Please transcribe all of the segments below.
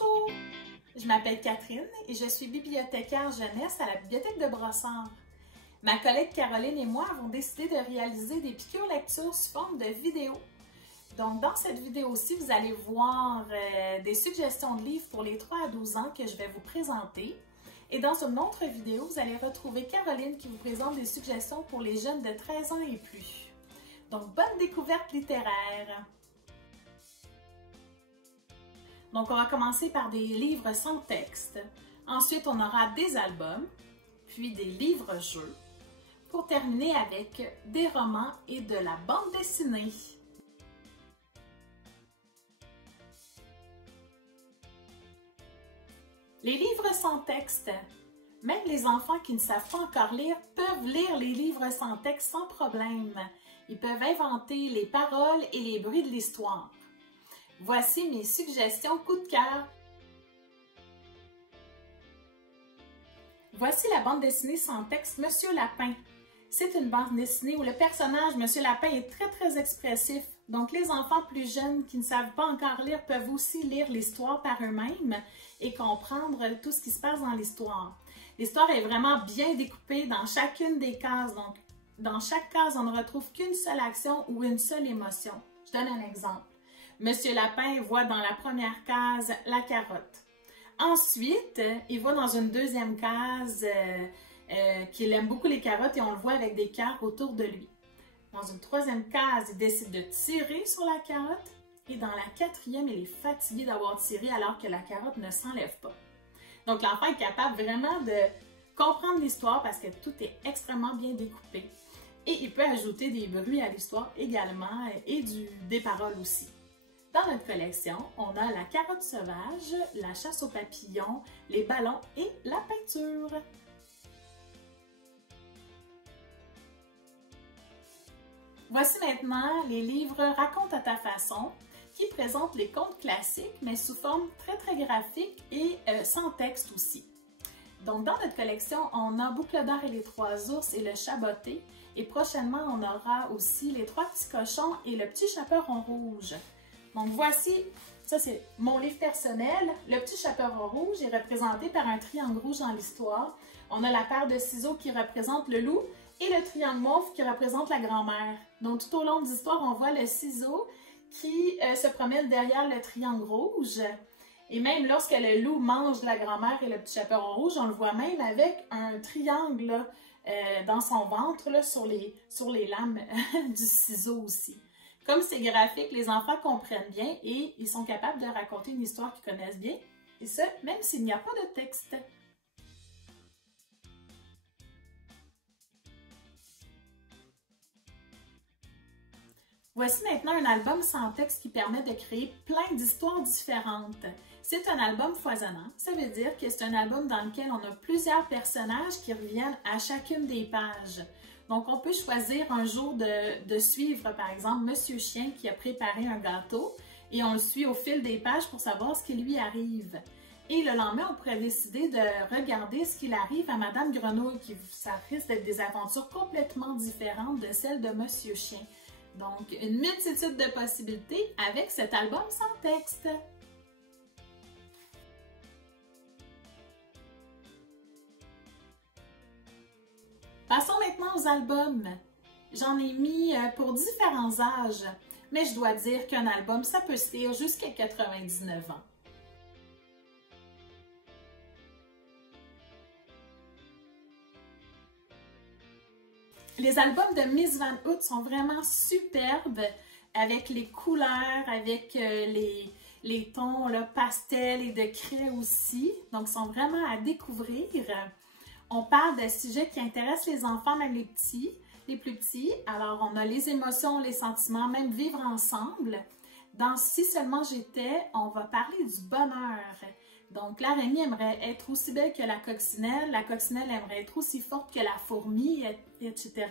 Bonjour, je m'appelle Catherine et je suis bibliothécaire jeunesse à la Bibliothèque de Brossard. Ma collègue Caroline et moi avons décidé de réaliser des piqûres lecture sous forme de vidéo. Donc, dans cette vidéo-ci, vous allez voir des suggestions de livres pour les 3 à 12 ans que je vais vous présenter. Et dans une autre vidéo, vous allez retrouver Caroline qui vous présente des suggestions pour les jeunes de 13 ans et plus. Donc, bonne découverte littéraire! Donc, on va commencer par des livres sans texte. Ensuite, on aura des albums, puis des livres-jeux, pour terminer avec des romans et de la bande dessinée. Les livres sans texte. Même les enfants qui ne savent pas encore lire peuvent lire les livres sans texte sans problème. Ils peuvent inventer les paroles et les bruits de l'histoire. Voici mes suggestions coup de cœur. Voici la bande dessinée sans texte Monsieur Lapin. C'est une bande dessinée où le personnage Monsieur Lapin est très expressif. Donc les enfants plus jeunes qui ne savent pas encore lire peuvent aussi lire l'histoire par eux-mêmes et comprendre tout ce qui se passe dans l'histoire. L'histoire est vraiment bien découpée dans chacune des cases. Donc dans chaque case, on ne retrouve qu'une seule action ou une seule émotion. Je donne un exemple. Monsieur Lapin voit dans la première case la carotte. Ensuite, il voit dans une deuxième case qu'il aime beaucoup les carottes et on le voit avec des cœurs autour de lui. Dans une troisième case, il décide de tirer sur la carotte. Et dans la quatrième, il est fatigué d'avoir tiré alors que la carotte ne s'enlève pas. Donc l'enfant est capable vraiment de comprendre l'histoire parce que tout est extrêmement bien découpé. Et il peut ajouter des bruits à l'histoire également et des paroles aussi. Dans notre collection, on a la carotte sauvage, la chasse aux papillons, les ballons et la peinture. Voici maintenant les livres Raconte à ta façon qui présentent les contes classiques mais sous forme très graphique et sans texte aussi. Donc dans notre collection, on a Boucle d'or et les 3 ours et le chat botté et prochainement on aura aussi les 3 petits cochons et le petit chaperon rouge. Donc voici, ça c'est mon livre personnel. Le petit chaperon rouge est représenté par un triangle rouge dans l'histoire. On a la paire de ciseaux qui représente le loup et le triangle mauve qui représente la grand-mère. Donc tout au long de l'histoire, on voit le ciseau qui se promène derrière le triangle rouge. Et même lorsque le loup mange la grand-mère et le petit chaperon rouge, on le voit même avec un triangle là, dans son ventre là, sur les lames du ciseau aussi. Comme c'est graphique, les enfants comprennent bien et ils sont capables de raconter une histoire qu'ils connaissent bien, et ça, même s'il n'y a pas de texte. Voici maintenant un album sans texte qui permet de créer plein d'histoires différentes. C'est un album foisonnant, ça veut dire que c'est un album dans lequel on a plusieurs personnages qui reviennent à chacune des pages. Donc, on peut choisir un jour de suivre, par exemple, Monsieur Chien qui a préparé un gâteau et on le suit au fil des pages pour savoir ce qui lui arrive. Et le lendemain, on pourrait décider de regarder ce qu'il arrive à Madame Grenouille, ça risque d'être des aventures complètement différentes de celles de Monsieur Chien. Donc, une multitude de possibilités avec cet album sans texte. Passons maintenant aux albums. J'en ai mis pour différents âges, mais je dois dire qu'un album, ça peut se lire jusqu'à 99 ans. Les albums de Miss Van Hout sont vraiment superbes avec les couleurs, avec les tons là, pastel et de craie aussi. Donc, ils sont vraiment à découvrir. On parle de sujets qui intéressent les enfants, même les plus petits. Alors, on a les émotions, les sentiments, même vivre ensemble. Dans Si seulement j'étais, on va parler du bonheur. Donc, l'araignée aimerait être aussi belle que la coccinelle aimerait être aussi forte que la fourmi, etc.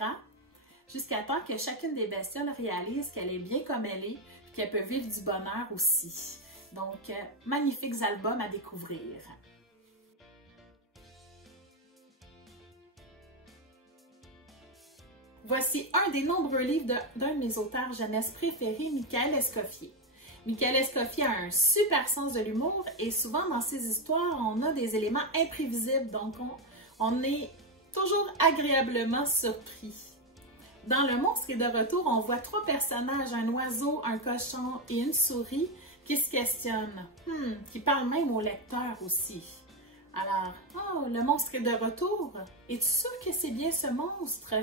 Jusqu'à temps que chacune des bestioles réalise qu'elle est bien comme elle est et qu'elle peut vivre du bonheur aussi. Donc, magnifiques albums à découvrir. Voici un des nombreux livres d'un de mes auteurs jeunesse préférés, Michael Escoffier. Michael Escoffier a un super sens de l'humour et souvent dans ses histoires, on a des éléments imprévisibles, donc on est toujours agréablement surpris. Dans Le Monstre est de retour, on voit 3 personnages, un oiseau, un cochon et une souris, qui se questionnent, qui parlent même au lecteur aussi. Alors, oh, le monstre est de retour. Es-tu sûr que c'est bien ce monstre?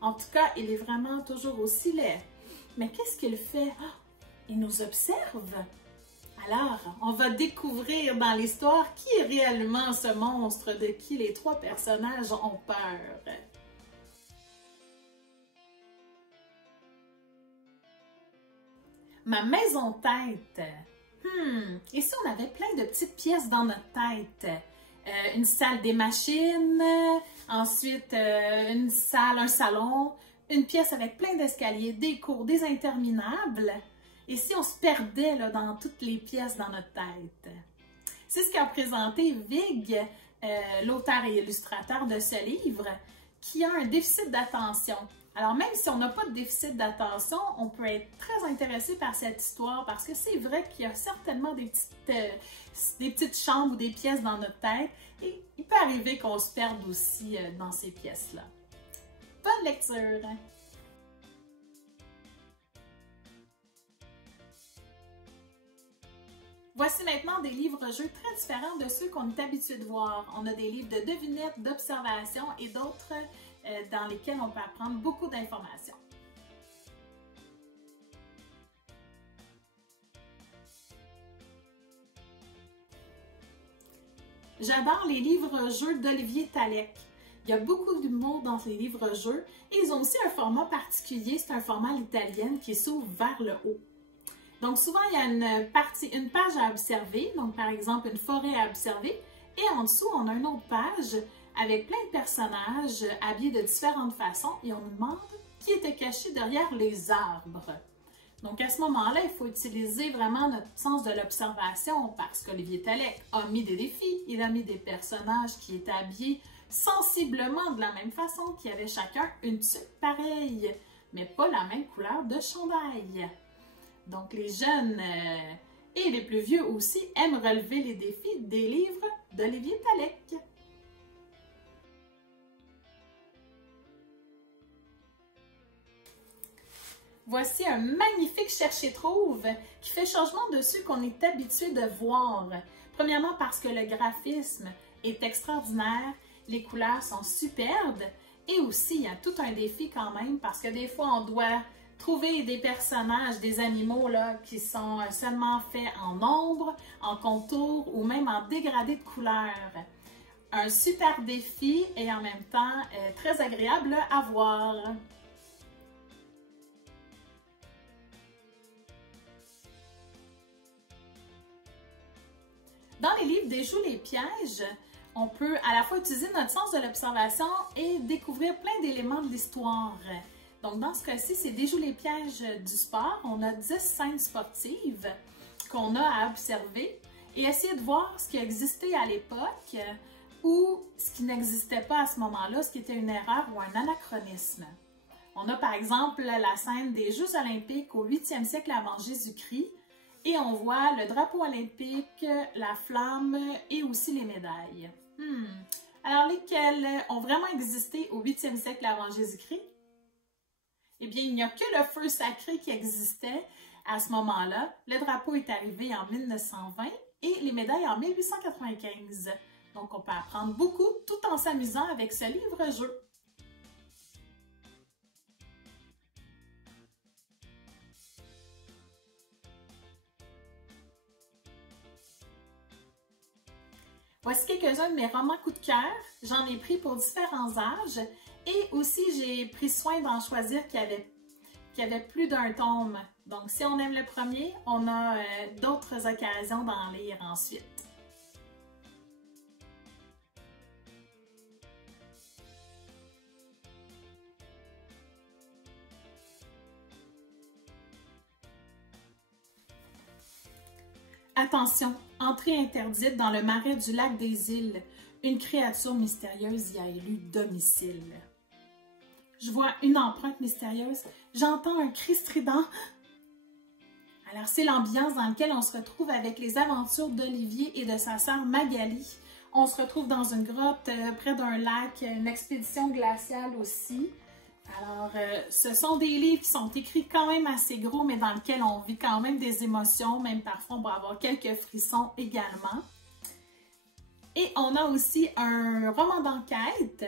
En tout cas, il est vraiment toujours aussi laid. Mais qu'est-ce qu'il fait? Oh, il nous observe. Alors, on va découvrir dans l'histoire qui est réellement ce monstre de qui les 3 personnages ont peur. Ma maison tête. Ici, on avait plein de petites pièces dans notre tête. Une salle des machines, ensuite une salle, un salon, une pièce avec plein d'escaliers, des cours, des interminables. Ici, on se perdait là, dans toutes les pièces dans notre tête. C'est ce qu'a présenté Vig, l'auteur et illustrateur de ce livre, qui a un déficit d'attention. Alors, même si on n'a pas de déficit d'attention, on peut être très intéressé par cette histoire parce que c'est vrai qu'il y a certainement des petites chambres ou des pièces dans notre tête et il peut arriver qu'on se perde aussi dans ces pièces-là. Bonne lecture! Voici maintenant des livres-jeux très différents de ceux qu'on est habitué de voir. On a des livres de devinettes, d'observation et d'autres dans lesquels on peut apprendre beaucoup d'informations. J'adore les livres-jeux d'Olivier Tallec. Il y a beaucoup d'humour dans les livres-jeux et ils ont aussi un format particulier, c'est un format à l'italienne qui s'ouvre vers le haut. Donc souvent, il y a une page à observer, donc par exemple une forêt à observer, et en dessous, on a une autre page avec plein de personnages habillés de différentes façons et on nous demande qui était caché derrière les arbres. Donc à ce moment-là, il faut utiliser vraiment notre sens de l'observation parce qu'Olivier Tallec a mis des défis, il a mis des personnages qui étaient habillés sensiblement de la même façon, qui avaient chacun une tuque pareille, mais pas la même couleur de chandail. Donc les jeunes et les plus vieux aussi aiment relever les défis des livres d'Olivier Tallec. Voici un magnifique cherche-trouve qui fait changement de ceux qu'on est habitué de voir. Premièrement parce que le graphisme est extraordinaire, les couleurs sont superbes et aussi il y a tout un défi quand même parce que des fois on doit trouver des personnages, des animaux là, qui sont seulement faits en ombre, en contour ou même en dégradé de couleurs. Un super défi et en même temps très agréable à voir. Dans les livres des Joue les pièges, on peut à la fois utiliser notre sens de l'observation et découvrir plein d'éléments de l'histoire. Donc, dans ce cas-ci, c'est Déjoue les pièges du sport. On a 10 scènes sportives qu'on a à observer et essayer de voir ce qui existait à l'époque ou ce qui n'existait pas à ce moment-là, ce qui était une erreur ou un anachronisme. On a par exemple la scène des Jeux olympiques au 8e siècle avant Jésus-Christ et on voit le drapeau olympique, la flamme et aussi les médailles. Alors, lesquels ont vraiment existé au 8e siècle avant Jésus-Christ? Eh bien, il n'y a que le feu sacré qui existait à ce moment-là. Le drapeau est arrivé en 1920 et les médailles en 1895. Donc, on peut apprendre beaucoup tout en s'amusant avec ce livre-jeu. Voici quelques-uns de mes romans coup de cœur. J'en ai pris pour différents âges et aussi j'ai pris soin d'en choisir qui avait plus d'un tome. Donc si on aime le premier, on a d'autres occasions d'en lire ensuite. Attention, entrée interdite dans le marais du lac des Îles. Une créature mystérieuse y a élu domicile. Je vois une empreinte mystérieuse. J'entends un cri strident. Alors, c'est l'ambiance dans laquelle on se retrouve avec les aventures d'Olivier et de sa sœur Magali. On se retrouve dans une grotte près d'un lac, une expédition glaciale aussi. Alors, ce sont des livres qui sont écrits quand même assez gros, mais dans lesquels on vit quand même des émotions, même parfois on va avoir quelques frissons également. Et on a aussi un roman d'enquête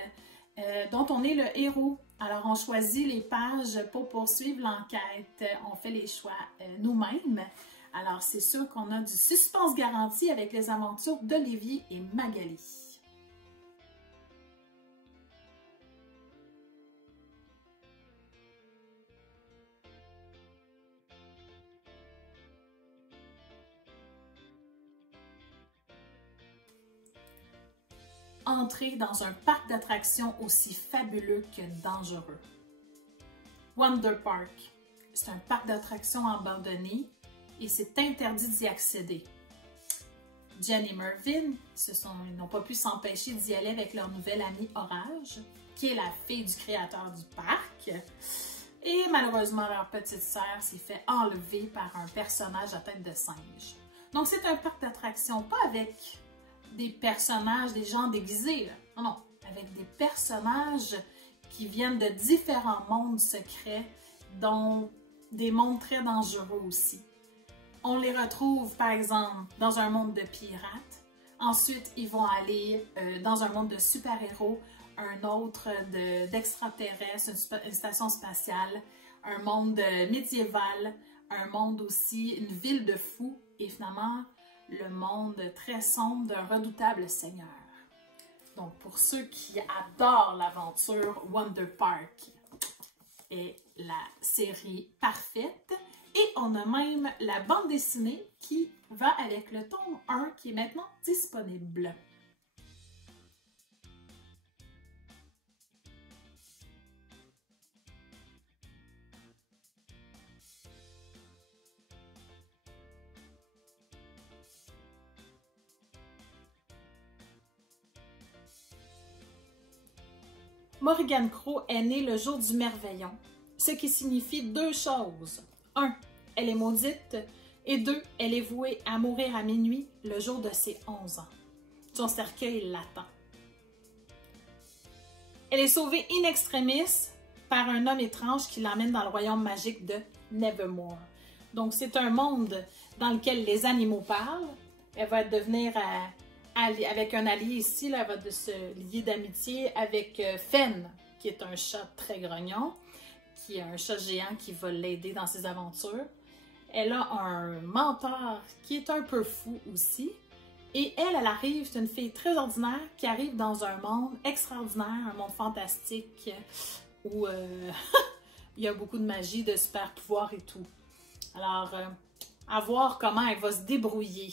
dont on est le héros. Alors, on choisit les pages pour poursuivre l'enquête. On fait les choix nous-mêmes. Alors, c'est sûr qu'on a du suspense garanti avec les aventures d'Olivier et Magali. Entrer dans un parc d'attractions aussi fabuleux que dangereux. Wonder Park, c'est un parc d'attractions abandonné et c'est interdit d'y accéder. Jen et Mervyn, ils n'ont pas pu s'empêcher d'y aller avec leur nouvelle amie Orage, qui est la fille du créateur du parc. Et malheureusement, leur petite sœur s'est fait enlever par un personnage à tête de singe. Donc c'est un parc d'attractions, pas avec des personnages, des gens déguisés, là. Non, non, avec des personnages qui viennent de différents mondes secrets, dont des mondes très dangereux aussi. On les retrouve, par exemple, dans un monde de pirates. Ensuite, ils vont aller dans un monde de super-héros, un autre d'extraterrestres, une station spatiale, un monde médiéval, un monde aussi, une ville de fous, et finalement, le monde très sombre d'un redoutable seigneur. Donc, pour ceux qui adorent l'aventure, Wonder Park est la série parfaite. Et on a même la bande dessinée qui va avec le tome 1 qui est maintenant disponible. Morgane Crow est née le jour du Merveillon, ce qui signifie deux choses. 1. Elle est maudite, et 2. Elle est vouée à mourir à minuit le jour de ses 11 ans. Son cercueil l'attend. Elle est sauvée in extremis par un homme étrange qui l'emmène dans le royaume magique de Nevermore. Donc c'est un monde dans lequel les animaux parlent. Elle va devenir avec un allié ici, là, elle va se lier d'amitié avec Fen, qui est un chat très grognon, qui est un chat géant qui va l'aider dans ses aventures. Elle a un mentor qui est un peu fou aussi. Et elle arrive, c'est une fille très ordinaire qui arrive dans un monde extraordinaire, un monde fantastique où il y a beaucoup de magie, de super pouvoirs et tout. Alors, à voir comment elle va se débrouiller.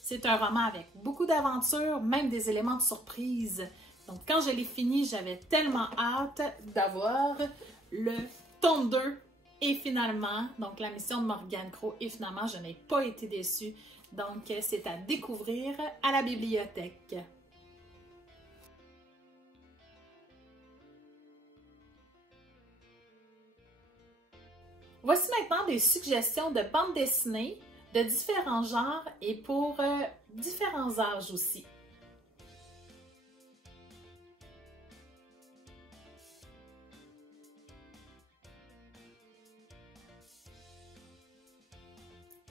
C'est un roman avec beaucoup d'aventures, même des éléments de surprise. Donc, quand je l'ai fini, j'avais tellement hâte d'avoir le tome 2. Et finalement, donc la mission de Morgane Crow, et finalement, je n'ai pas été déçue. Donc, c'est à découvrir à la bibliothèque. Voici maintenant des suggestions de bandes dessinées de différents genres et pour différents âges aussi.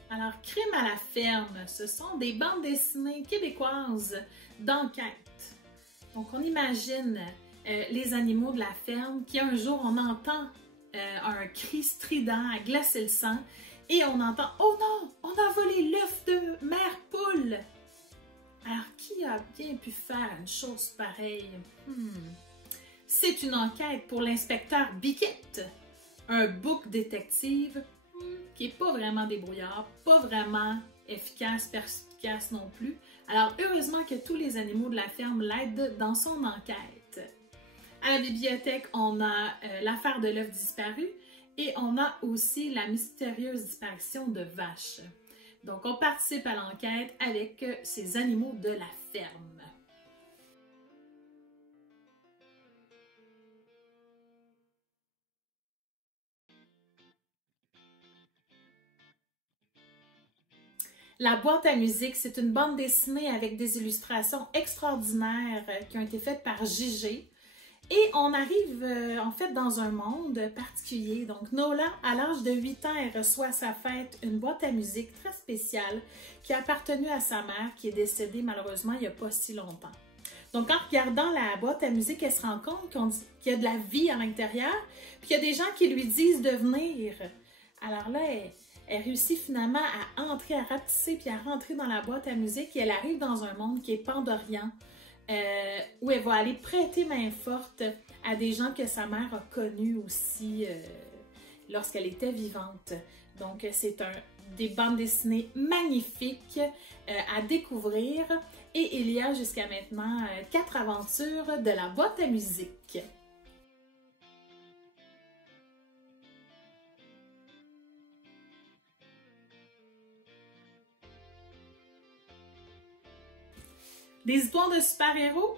Alors, Crime à la ferme, ce sont des bandes dessinées québécoises d'enquête. Donc, on imagine les animaux de la ferme qui un jour, on entend un cri strident à glacer le sang et on entend « Oh non, on a volé l'œuf de mère poule! » Alors, qui a bien pu faire une chose pareille? C'est une enquête pour l'inspecteur Biquette, un book détective qui n'est pas vraiment débrouillard, pas vraiment efficace, perspicace non plus. Alors, heureusement que tous les animaux de la ferme l'aident dans son enquête. À la bibliothèque, on a l'affaire de l'œuf disparu et on a aussi la mystérieuse disparition de vaches. Donc, on participe à l'enquête avec ces animaux de la ferme. La boîte à musique, c'est une bande dessinée avec des illustrations extraordinaires qui ont été faites par Gigé. Et on arrive en fait dans un monde particulier. Donc Nola, à l'âge de 8 ans, elle reçoit à sa fête une boîte à musique très spéciale qui a appartenu à sa mère qui est décédée malheureusement il n'y a pas si longtemps. Donc en regardant la boîte à musique, elle se rend compte qu'il y a de la vie à l'intérieur, puis il y a des gens qui lui disent de venir. Alors là, elle réussit finalement à entrer, à rapetisser puis à rentrer dans la boîte à musique et elle arrive dans un monde qui est pandorien. Où elle va aller prêter main forte à des gens que sa mère a connus aussi lorsqu'elle était vivante. Donc, c'est des bandes dessinées magnifiques à découvrir et il y a jusqu'à maintenant 4 aventures de la boîte à musique. Des histoires de super-héros,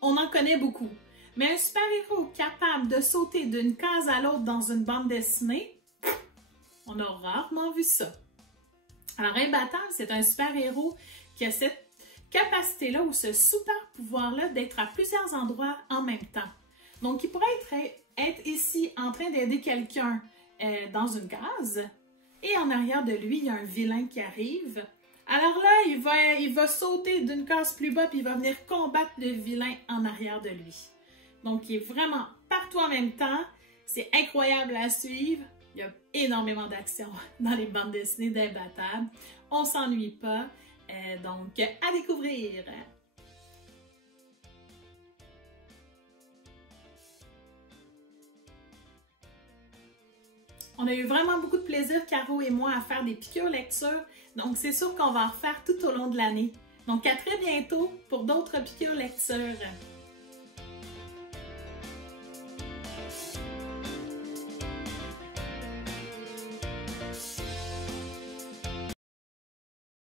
on en connaît beaucoup. Mais un super-héros capable de sauter d'une case à l'autre dans une bande dessinée, on a rarement vu ça. Alors, Imbattable, c'est un super-héros qui a cette capacité-là ou ce super-pouvoir-là d'être à plusieurs endroits en même temps. Donc, il pourrait être ici en train d'aider quelqu'un dans une case et en arrière de lui, il y a un vilain qui arrive. Alors là, il va sauter d'une case plus bas puis il va venir combattre le vilain en arrière de lui. Donc, il est vraiment partout en même temps. C'est incroyable à suivre. Il y a énormément d'action dans les bandes dessinées d'Imbattable. On s'ennuie pas. Donc, à découvrir! On a eu vraiment beaucoup de plaisir, Caro et moi, à faire des piqûres lecture. Donc, c'est sûr qu'on va en refaire tout au long de l'année. Donc, à très bientôt pour d'autres piqûres lecture.